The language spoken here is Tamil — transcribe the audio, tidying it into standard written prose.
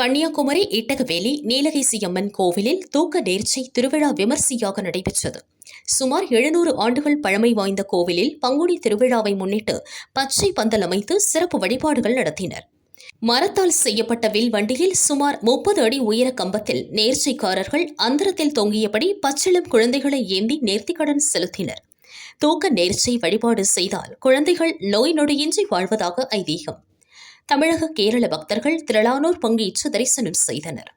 கன்னியாகுமரி இட்டகவேலி நீலகேசி அம்மன் கோவிலில் தூக்க நேர்ச்சை திருவிழா விமர்சையாக நடைபெற்றது. சுமார் 700 ஆண்டுகள் பழமை வாய்ந்த கோவிலில் பங்குனி திருவிழாவை முன்னிட்டு பச்சை பந்தல் அமைத்து சிறப்பு வழிபாடுகள் நடத்தினர். மரத்தால் செய்யப்பட்ட வில் வண்டியில் சுமார் 30 அடி உயர கம்பத்தில் நேர்ச்சைக்காரர்கள் அந்தரத்தில் தொங்கியபடி பச்சிளம் குழந்தைகளை ஏந்தி நேர்த்திக்கடன் செலுத்தினர். தூக்க நேர்ச்சை வழிபாடு செய்தால் குழந்தைகள் நோய் நொடியின்றி வாழ்வதாக ஐதீகம். தமிழக கேரள பக்தர்கள் திரளானோர் பங்கேற்று தரிசனம் செய்தனர்.